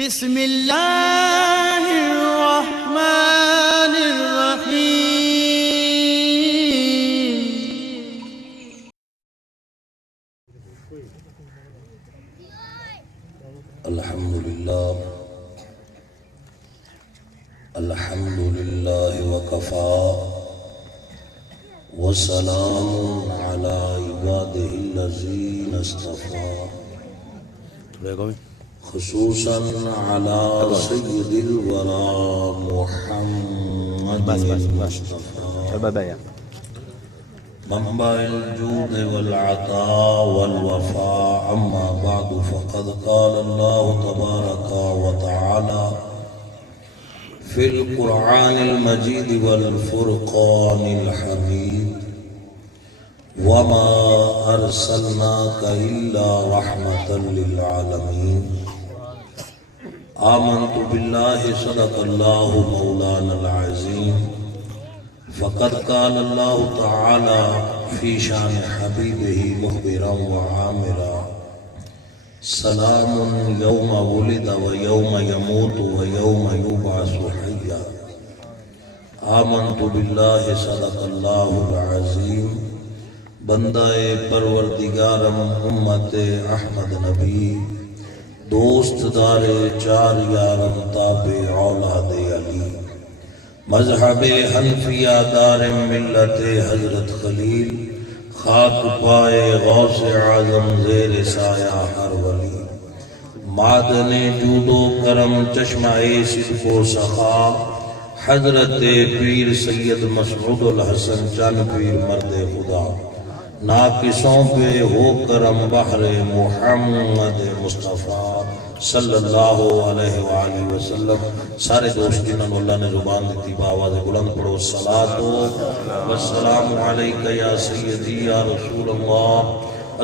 بسم اللہ الرحمن الرحیم الحمدللہ وکفا وسلام علی عبادہ الذین اصطفى خصوصا علی سید الورى محمد المصطفى منبع الجود والعطاء والوفاء. اما بعد فقد قال الله تبارك وتعالى في القرآن المجيد والفرقان الحميد وما أرسلناك إلا رحمة للعالمين. آمنت بالله صدق الله مولانا العظيم. فقد قال الله تعالى في شان حبيبه مخبرا وعامرا سلام يوم ولد ويوم يموت ويوم يبعث حيا. آمنت بالله صدق الله العظيم. بندہ پروردگارم امت احمد نبی دوست دار چار یارم تابع اولاد علی مذہب حنفیہ دار ملت حضرت خلیل خاک پائے غوث اعظم زیر سایہ ہر ولی معدن جود و کرم چشمہ صدق و سخا حضرت پیر سید مسعود الحسن چن پیر مرد خدا ناقصوں پہ ہو کرم بحر محمد مصطفیٰ صلی اللہ علیہ وآلہ وسلم. سارے دوست جنہوں اللہ نے زبان دیتی بآواز بلند پڑھو الصلاۃ والسلام علیک یا سیدی یا رسول اللہ.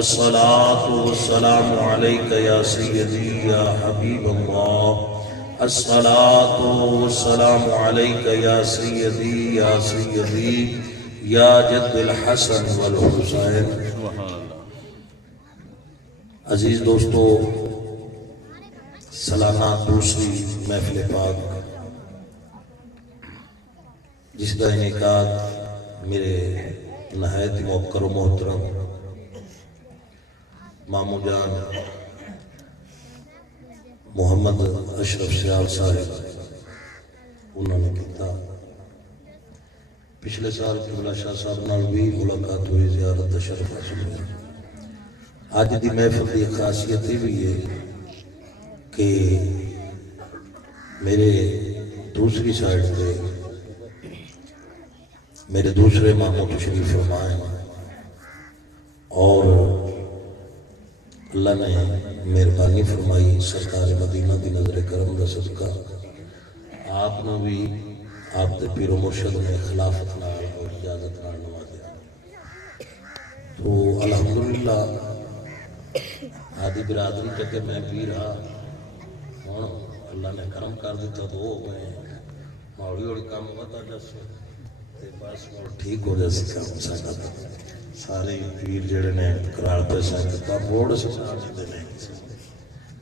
الصلاۃ والسلام علیک یا سیدی یا حبیب اللہ. الصلاۃ والسلام علیک یا سیدی یا سیدی یا جد الحسن والحسین. عزیز دوستو، سالانہ دوسری محفل پاک جس کا انعقاد میرے نہایت موقر و محترم مامو جان محمد اشرف سیال صاحب انہوں نے کیتا. پچھلے سال قبلہ شاہ صاحب نال بھی ملاقات ہوئی، زیارت دا شرف حاصل ہوئی. آج دی محفل کی خاصیت یہ بھی ہے کہ میرے دوسری سائیڈ پہ میرے دوسرے ماموں تشریف فرمائے اور اللہ نے مہربانی فرمائی سرکار مدینہ دی نظر کرم دا صدقہ آپ نے بھی آپ دے پیر و مرشد نے خلافت نال اور اجازت نال نوازیا. تو الحمدللہ آدھی برادری کہ میں پیر ہاں ہوں اللہ نے کرم کر دیتا تو ہو گئے ہولی ہولی کام ہوتا جیسے بس ٹھیک ہو جائے کام سکتا. سارے پیر جڑے نے قرار پہ سکتا بورڈ سے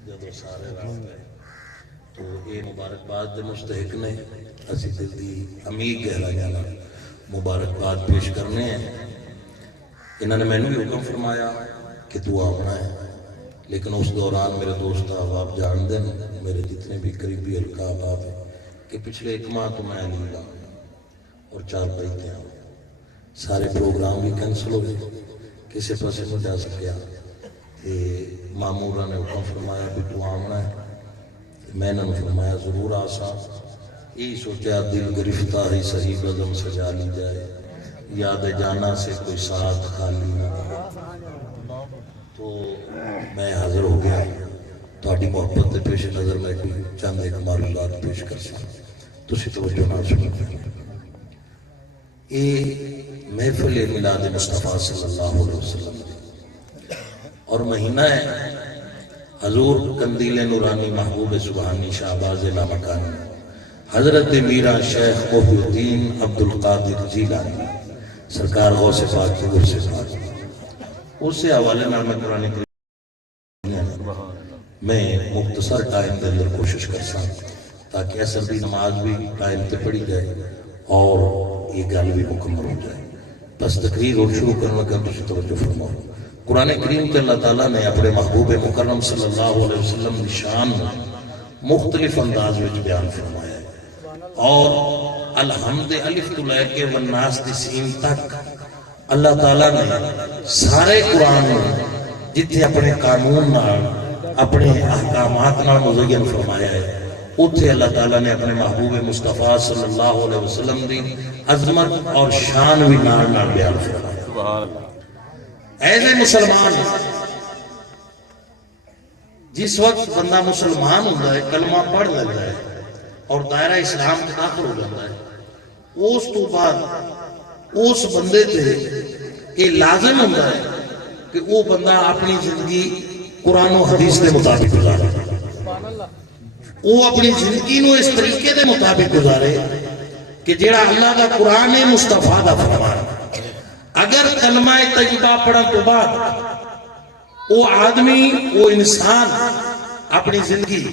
جب سارے رل گئے تو یہ مبارکباد دے مستحق نے اسی دل دی امید گہرائیاں مبارکباد پیش کرنے ہیں. انہوں نے میں نے بھی حکم فرمایا کہ تو آنا ہے، لیکن اس دوران میرے دوست آپ جان دیں میرے جتنے بھی قریبی القاب آپ ہیں کہ پچھلے ایک ماہ تو میں نہیں گا اور 4 پہتے ہیں سارے پروگرام بھی کینسل ہو گئے، کسی پاسے نہیں جا سکیا. مامورہ نے حکم فرمایا بھی تو آنا ہے. میں نے فرمایا ضرور آسا. یہی سوچا دل گرفتاری صحیح بزم سجا لی جائے، یاد جانا سے کوئی ساتھ خالی نہ. تو میں حاضر ہو گیا. تھوڑی محبت کے پیش نظر میں کوئی چند ایک معلومات پیش کر سکتا تسی توجہ نہ سنو. یہ محفل میلاد مصطفیٰ صلی اللہ علیہ وسلم اور مہینہ ہے حضور قندیل نورانی محبوب سبحانی شہباز لامکانی حضرت میرا شیخ محی الدین عبدالقادر جیلانی سرکار غوث پاک کی در سے پاک. اس سے حوالے نام قرآن کریم میں مختصر ٹائم کے اندر کوشش کر سکتا تاکہ عصر کی نماز بھی ٹائم تے پڑھی جائے اور یہ گل بھی مکمل ہو جائے. بس تقریر اور شروع کرنے لگا تو توجہ فرماؤ. قرآن کریم کے اللہ تعالیٰ نے اپنے محبوب مکرم صلی اللہ علیہ وسلم کی شان مختلف انداز میں بیان فرمایا ہے اور الحمد الف تو لے کے والناس دی سین تک اللہ تعالیٰ نے سارے قرآن جتنے اپنے قانون نال اپنے احکامات نال مزین فرمایا ہے اتنے اللہ تعالیٰ نے اپنے محبوب مصطفیٰ صلی اللہ علیہ وسلم دی عظمت اور شان بھی نال نال بیان فرمایا. ایسے مسلمان جس وقت بندہ مسلمان ہوتا ہے کلمہ پڑھ لیتا ہے اور دائرہ اسلام کے داخل ہو جاتا ہے اس تو بعد اس بندے تے یہ لازم ہوتا ہے کہ وہ بندہ اپنی زندگی قرآن و حدیث کے مطابق گزارے. وہ اپنی زندگی نو اس طریقے دے مطابق گزارے کہ جیڑا اللہ دا قرآن مصطفیٰ دا فرمان. اگر کلمہ طیبہ پڑھن تو بعد وہ آدمی وہ انسان اپنی زندگی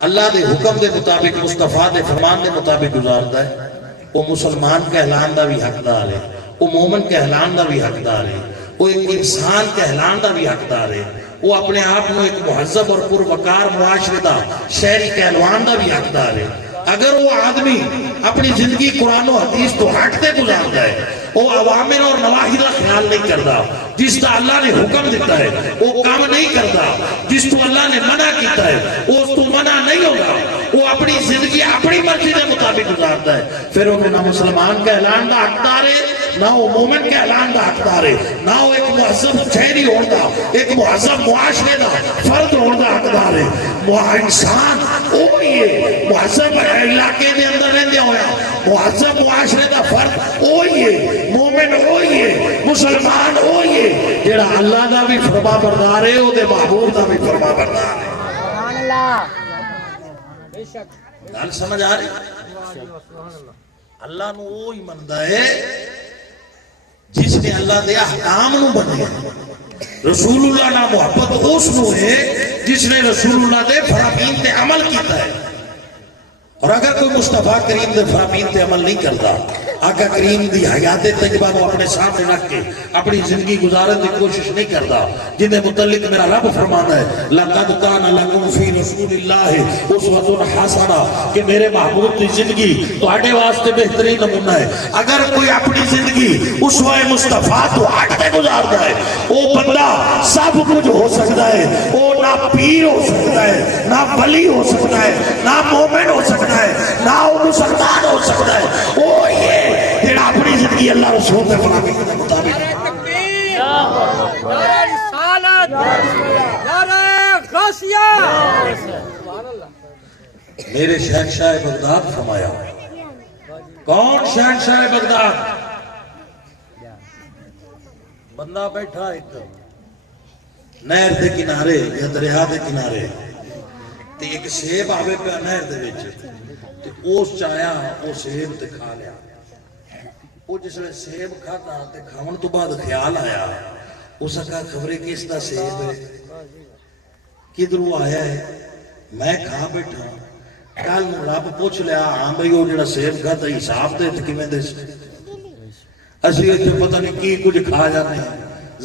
اللہ دے حکم دے مطابق مصطفیٰ دے فرمان دے مطابق گزارتا ہے وہ مسلمان کہلان دا بھی حقدار ہے وہ مومن کہلان دا بھی حقدار ہے وہ ایک انسان کہلان دا بھی حقدار ہے وہ اپنے آپ کو ایک مہذب اور پروکار معاشرے دا شہری کہلوان دا بھی حقدار ہے. اگر وہ آدمی اپنی زندگی قرآن و حدیث تو ہٹتے گزارتا ہے وہ عوامر اور نواہی کا خیال نہیں کرتا جس کا اللہ نے حکم دیتا ہے وہ کام نہیں کرتا جس کو اللہ نے منع کیتا ہے وہ اس کو منع نہیں ہوگا وہ اپنی زندگی اپنی مرضی کے مطابق گزارتا ہے پھر انہیں نہ مسلمان کا اعلان کا حقدار ہے نہ وہ مومن کا اعلان کا حقدار ہے نہ وہ ایک مہذب شہری ہوتا ایک مہذب معاشرے کا فرد ہوتا حقدار ہے. انسان وہی ہے مہذب علاقے کے اندر رہتے ہویا مہذب معاشرے کا فرد وہی ہے مومن وہی ہے مسلمان وہی ہے جڑا اللہ دا بھی فرما بردار ہے وہ دے محبوب دا بھی فرما بردار ہے. سبحان اللہ. گل سمجھ آ رہی؟ اللہ نو وہی مندا ہے جس نے اللہ دے احکام نو بنیا. رسول اللہ نہ محبت اس نو ہے جس نے رسول اللہ دے فرامین تے عمل کیتا ہے. اور اگر کوئی مصطفیٰ کریم دے فرامین تے عمل نہیں کرتا آقا کریم دی حیات طیبہ کو اپنے سامنے رکھ کے اپنی زندگی گزارنے کی کوشش نہیں کرتا جنہیں متعلق میرا رب فرمانا ہے لَقَدْ كَانَ لَكُمْ فِي رَسُولِ اللَّهِ أُسْوَةٌ حَسَنَةٌ کہ میرے محبوب کی زندگی تواڈے واسطے بہترین نمونہ ہے. اگر کوئی اپنی زندگی اسوہ مصطفیٰ تو ہٹتے گزارتا ہے وہ بندہ سب کچھ ہو سکتا ہے وہ نہ پیر ہو سکتا ہے نہ ولی ہو سکتا ہے نہ مومن ہو سکتا ہے نہ وہ مسلمان ہو سکتا ہے وہ یہ جڑا اپنی زندگی اللہ رسول کے فرامین کے مطابق. نعرہ رسالت نعرہ غوثیہ. میرے شہنشاہ بغداد فرمایا کون شہنشاہ بغداد بندہ بیٹھا ایک نہر دے کنارے یا دریا دے کنارے تے ایک سیب آوے پہ نہر دے وچ تے اس چایا وہ سیب تے کھا لیا. وہ جس نے سیب کھاتا تے کھاون تو بعد خیال آیا اس کا خبریں کس دا سیب ہے کدھروں آیا ہے میں کھا بیٹھا کل رب پوچھ لیا ہاں بھائی وہ جڑا سیب کھاتا حساب دے تے کیویں دے اسی ایتھے پتہ نہیں کی کچھ کھا جاتے ہیں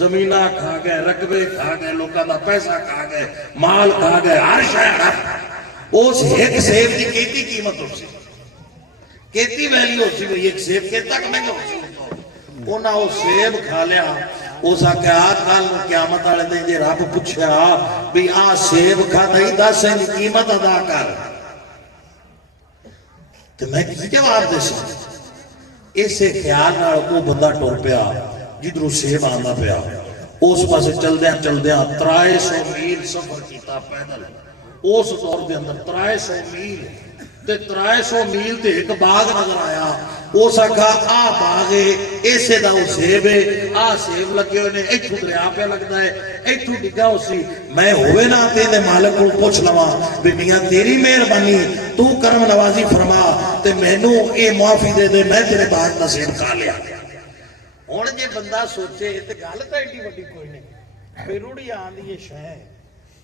زمینہ کھا گئے رقبے کھا گئے لوکاں دا پیسہ کھا گئے مال کھا گئے ہر شے اس ایک سیب دی کیتی قیمت ہو سی کیتی ویلیو ہو سی بھئی ایک سیب کے تک نہیں ہو سی انہاں وہ سیب کھا لیا اس آقیات کال قیامت والے دن جے رب پوچھیا بھی آ سیب کھاتا ہی 10 دی قیمت ادا کر تو میں کی جواب دے سکتا اسے خیال نہ کو بندہ ٹور پیا جدھروں سیب آندا پیا اس پاسے چلدیاں 300 میل سفر کیتا پیدل اس دور دے اندر 300 میل تے 300 میل تے ایک باغ نظر آیا اس آکھا آ باغ ہے ایسے دا وہ سیب ہے آ سیب لگے ہوئے نے ایتھوں دریا پہ لگتا ہے ایتھوں ڈگا اسی میں ہوئے نہ تیرے مالک کو پوچھ لواں بھی میاں تیری مہربانی تو کرم نوازی فرما تے مینوں اے معافی دے دے میں تیرے باغ دا سیب کھا لیا. ہن جے بندہ سوچے تے گل تے ایڈی وڈی کوئی نہیں پھر روڑی آندی ہے شے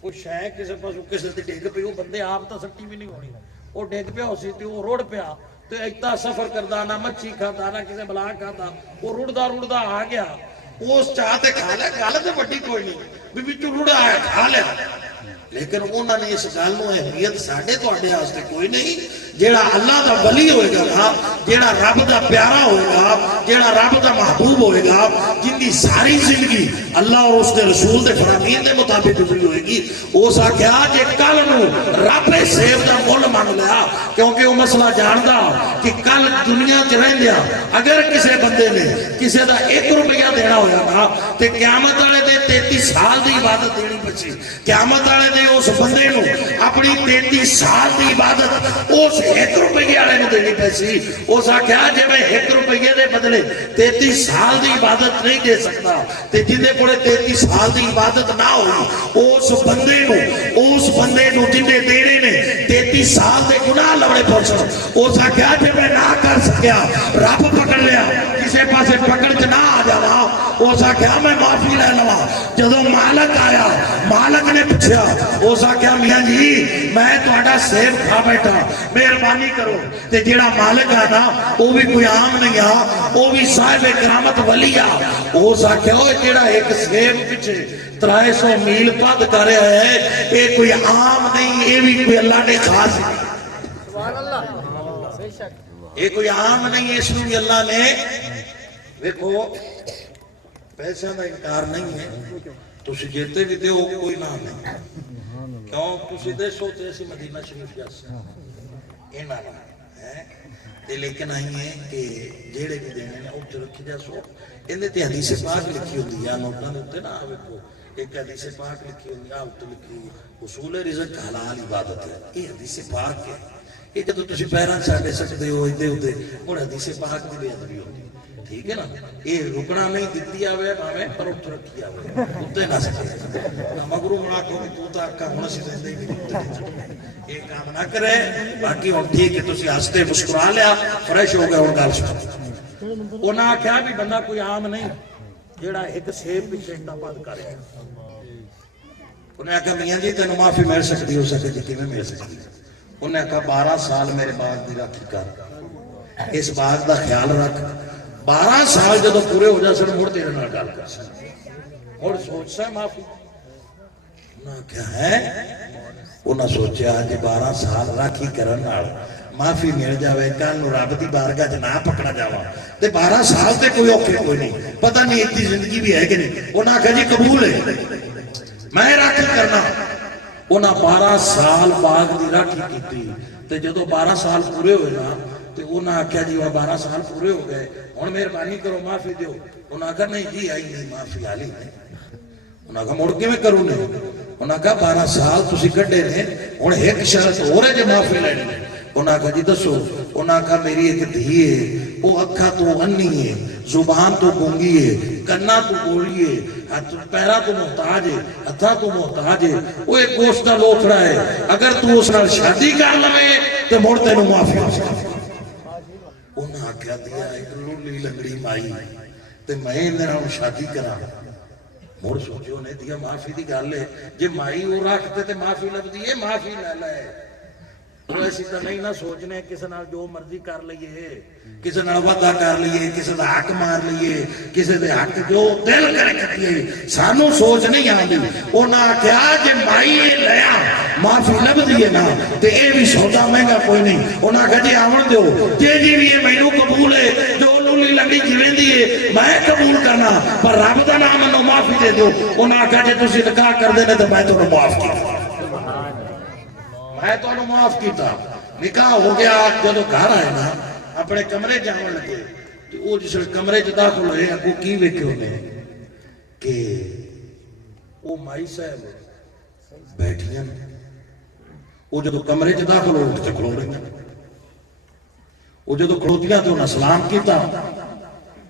کوئی شے کسی پاسوں کسی تے ڈگ پئی، وہ بندے آپ تو سٹی بھی نہیں ہونی، وہ ڈگ پیا سی تے وہ رڑ پیا تے اتنا سفر کردا نہ مچھی کھاتا نہ کسی بلا کھاتا، وہ رڑدا آ گیا، اس چاہ تے کھا لیا، گل تے وڈی کوئی نہیں بھی وچوں رڑا آیا کھا لیا، لیکن انہوں نے اس گل نو اہمیت ساڈے تواڈے واسطے کوئی نہیں۔ جیڑا اللہ دا ولی ہوئے گا، جیڑا رب دا پیارا ہوئے گا، جیڑا رب دا محبوب ہوئے گا، جن دی ساری زندگی اللہ اور اس دے رسول دے فرامین دے مطابق گزری ہوئے گی، اس آکھیا جے کل نو رب سیب دا مول من لیا، کیونکہ وہ مسئلہ جاندا کہ کل دنیا چ رہندیا اگر کسے بندے نے کسے دا 1 روپیہ دینا ہویا نا تے قیامت والے دے 33 سال دی عبادت دینی پچی، قیامت والے دے اس بندے نو اپنی 33 سال دی عبادت اس 1 روپیے والے نے دینی پیسی۔ اس آکھیا جے میں 1 روپیے دے بدلے 33 سال دی عبادت نہیں دے سکتا تے جندے کولے 33 سال دی عبادت نہ ہوئی اس بندے نو جندے دینے نے 33 سال دے گناہ لوڑے پہنچن، اس آکھیا جے میں نہ کر سکیا رب پکڑ لیا کسے پاسے پکڑ چ نہ آ جاواں، اس آکھیا میں معافی لے لواں۔ جدوں مالک آیا، مالک نے پوچھیا، اس آکھیا میاں جی میں تہاڈا سیب کھا بیٹھا، مہربانی کرو۔ تے جیڑا مالک ہے نا وہ بھی کوئی عام نہیں آ، وہ بھی صاحب کرامت ولی آ، اس آکھیا اوے جیڑا ایک سیب پیچھے 300 میل پد کر رہا ہے یہ کوئی عام نہیں، یہ بھی کوئی اللہ نے خاص، سبحان اللہ، بے شک یہ کوئی عام نہیں، اس میں بھی اللہ نے دیکھو پیسے کا انکار نہیں ہے، تسی جیتے بھی دے کوئی نام نہیں، کیوں تسی دے سوتے اسی مدینہ شریف جیسے اینا ہے، لیکن آئی ہے کہ جیڑے بھی دینے نے اوپر رکھی جا سو اندھے تے حدیث پاک لکھی ہوتی ہے، نوٹاں دے ہوتے نا آوے کو ایک حدیث پاک لکھی ہوتی ہے، آوے تو لکھی اصول رزق حلال عبادت ہے، یہ حدیث پاک ہے، یہ جدو تسی پیران چاہتے سکتے ہو ادھے ادھے اور حدیث پاک بھی بے ادبی ہوتی ہے، ٹھیک ہے نا، یہ رکنا نہیں دیتی آوے ماوے پر اوپر رکھی آوے اتنے نہ سکتے، مگرو منا کو تو تاکہ ہونا سی زندگی بھی اتنے یہ کام نہ کرے، باقی ہوں ٹھیک ہے تسی ہستے مسکرا لیا فریش ہو گئے ہوں گال سکتے، انہاں کیا بھی بندہ کوئی عام نہیں جیڑا ایک سیب پیچھے اتنا پد کرے، انہیں کہا میاں جی تینوں معافی مل سکتی ہو سکے جی میں مل سکتی، انہیں کہا 12 سال میرے باغ دی راکھی کر، اس باغ دا خیال رکھ، 12 سال جدو پورے ہو جا سن مڑ تیرے نال گل کر سکتے، مڑ سوچ سا معافی، انہیں کہا ہے انہیں سوچیا کہ 12 سال راکھی کرن نال معافی مل جاوے کل نو رب دی بارگاہ چ نہ پکڑا جاواں تے 12 سال تے کوئی اوکھے کوئی نہیں، پتہ نہیں اتنی زندگی بھی ہے کہ نہیں، انہاں کہا جی قبول ہے میں راکھی کرنا، انہاں 12 سال باغ دی راکھی کیتی تے جدو 12 سال پورے ہوئے نا تے انہاں کہا جی وہ 12 سال پورے ہو گئے ہن مہربانی کرو معافی دیو، انہاں کہا نہیں جی آئی نہیں معافی آلی نہیں، انہاں کہا مڑ کے میں کروں نہیں، انہاں کہا 12 سال تسی کڈے نے ہن ایک شرط ہو رہے جو معافی لینی، انہاں کہا جی دسو، انہاں کہا میری ایک دھی ہے وہ اکھا تو انی ہے، زبان تو گونگی ہے، کنا تو گولی ہے، پیرا تو محتاج ہے، ہتھا تو محتاج ہے، وہ ایک گوشت کا لوتھڑا ہے، اگر تو اس نال شادی کر لوے تو مڑ تینوں معافی ہو سکتی، انہاں کہا دیا ایک لولی لنگڑی مائی تے میں انہاں شادی کرا، مڑ سوچو نے دیا معافی دی گل ہے جے مائی وہ رکھتے تے معافی لبدی ہے معافی لے لے، وہ ایسی تو نہیں نہ سوچنے کسی نال جو مرضی کر لئیے، کسی نال وعدہ کر لئیے، کسی دا حق مار لئیے، کسی دے حق جو دل کرے کٹیے، سانو سوچ نہیں آندی، انہاں کیا جے مائی لیا معافی لبدی ہے نا تے اے بھی سودا مہنگا کوئی نہیں، انہاں کہا جی آون دیو جے جی بھی یہ مینوں قبول ہے جو لولی لگی جویں دی ہے میں قبول کرنا پر رب دا نام منو معافی دے دیو، انہاں کہا جے تسی نکاح کر دینے تے میں تانوں معاف کیتا، میں تو انہوں معاف کیتا، نکاح ہو گیا جدو گھر آئے نا اپنے کمرے جاؤں لگے تو وہ جس کمرے جو داخل ہوئے اگو کی ویکھے ہونے کہ وہ مائی صاحب بیٹھیاں وہ جدو کمرے جو داخل ہوئے اٹھتے کھلو رہی ہیں، وہ جدو کھلوتیاں تو انہیں سلام کیتا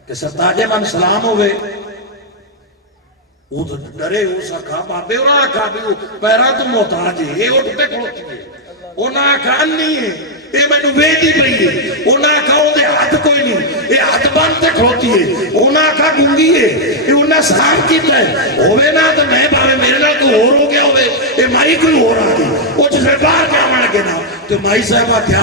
کہ سرتاجے من سلام ہوئے، وہ تو ڈرے ہو سکھا بابے اور آکھا بھی وہ پیرا تو محتاج ہے یہ اٹھتے کھڑوتی ہے، انہاں آکھا نہیں ہے یہ میں نے ویدی پئی ہے، انہاں آکھا اندھے ہاتھ کوئی نہیں یہ ہاتھ بانتے کھڑوتی ہے، انہاں آکھا گونگی ہے یہ انہاں سلام کیتا ہے ہوئے نا تو میں باوے میرے نال کو اور ہو گیا ہوئے یہ مائی کوئی ہو رہا گی وہ جسے باہر جانا لگے نا تو مائی صاحبہ کیا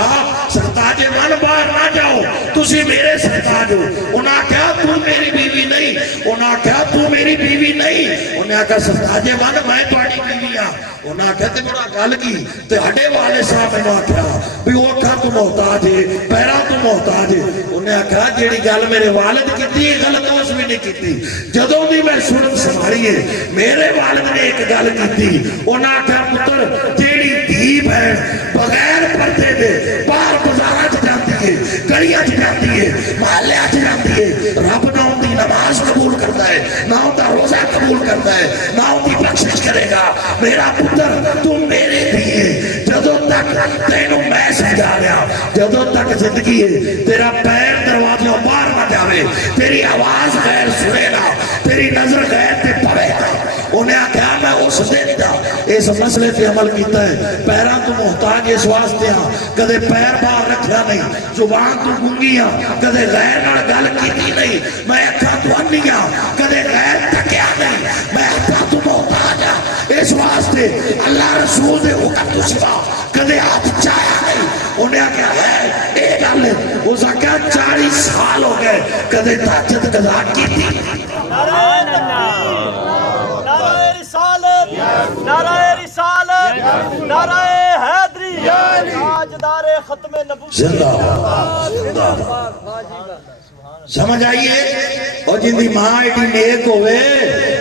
سرتاج من باہر نہ جاؤ تسی میرے سرتاج ہو انہاں کیا تو میری بیوی نہیں انہاں کیا تو میری بیوی نہیں انہاں کہا سرتاج من میں تواڈی بیوی ہاں انہاں کہتے بڑا گل کی تے ہڈے والے صاحب انہاں کیا بھی وہ اکھاں تو محتاج ہے پیراں تو محتاج ہے انہاں کہا جیڑی گل میرے والد کیتی ہے غلط اس بھی نہیں کیتی جدوں دی میں سنت سنبھالی ہے میرے والد نے ایک گل کیتی انہاں کہا پتر جیڑی دھی بہن بغیر پردے دے باہر بازاراں چ جاندی ہے گلیاں چ جاندی ہے محلیاں چ جاندی ہے رب نہ ان دی نماز قبول کرتا ہے نہ ان دا روزہ قبول کرتا ہے نہ ان دی بخشش کرے گا میرا پتر تم میرے لیے جدوں تک تینوں میں سمجھا رہا جدوں تک زندگی ہے تیرا پیر دروازوں باہر نہ جاوے تیری آواز غیر سنے گا تیری نظر غیر تے پوے گا انہیں کہا میں اس دن دا اس مسئلے پہ عمل کیتا ہے پیران تو محتاج اس واسطے ہاں کدے پیر باہر رکھیا نہیں زبان تو گنگی ہاں کدے غیر نال گل کیتی نہیں میں اکھاں تو انی ہاں کدے غیر تکیا نہیں میں اکھاں تو محتاج ہاں اس واسطے اللہ رسول دے حکم تو سوا کدے ہاتھ چایا نہیں انہیں کہا ہے ایک گل اس کہا 40 سال ہو گئے کدے تہجد قضا کیتی نعرہ رسالت نعرہ حیدری تاجدار ختم نبوت زندہ سمجھ آئیے اور جن دی ماں ایڈی نیک ہوئے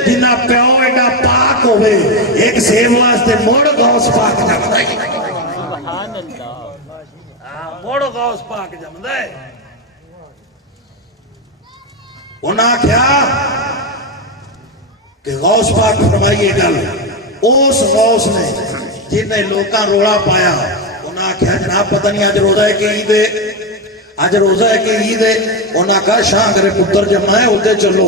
جنہ پیو ایڈا پاک ہوئے ایک سیب واسطے موڑ غوث پاک جمدہ ہے سبحان اللہ موڑ غوث پاک جمدہ ہے انہاں کیا کہ غوث پاک فرمائیے گل اس غوث نے جنہیں لوکاں روڑا پایا انہاں کیا جناب پتہ نہیں آج روزہ ہے کہ عید ہے آج روزہ ہے کہ عید ہے انہاں کہا شاہ کرے پتر جمع ہے ہوتے چلو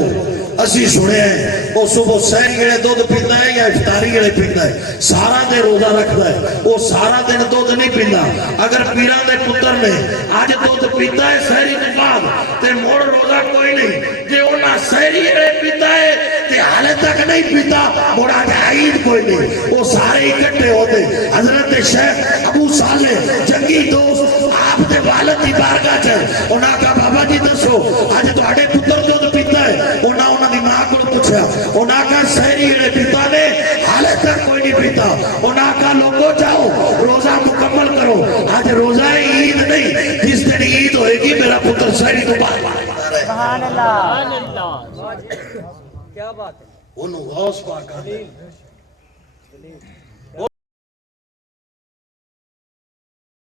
اسی سنے ہیں وہ صبح سہری گڑے دودھ پیتا ہے یا افطاری گڑے پیتا ہے سارا دے روزہ رکھتا ہے وہ سارا دن دودھ نہیں پیتا اگر پیران دے پتر نے آج دودھ پیتا ہے سہری کے بعد تے موڑ روزہ کوئی نہیں جے انہاں سہری گڑے پیتا ہے تے حالے تک نہیں پیتا موڑا کے عید کوئی نہیں وہ سارے اکٹھے ہوتے حضرت شیخ ابو صالح جنگی دوست آپ دے والد دی بارگاہ چاہے انہاں کہا بابا جی دسو آج تو آڑے پتر دودھ پیتا ہے انہاں دی ماں کو پوچھا انہاں کا سہری گڑے پیتا نے حالے تک کوئی نہیں پیتا انہاں کا لوگوں جاؤ روزہ مکمل کرو آج روزہ عید نہیں جس دن عید ہوئے گی میرا پتر سہری تو باہر سبحان اللہ کیا بات ہے انہوں غوث پاک آتے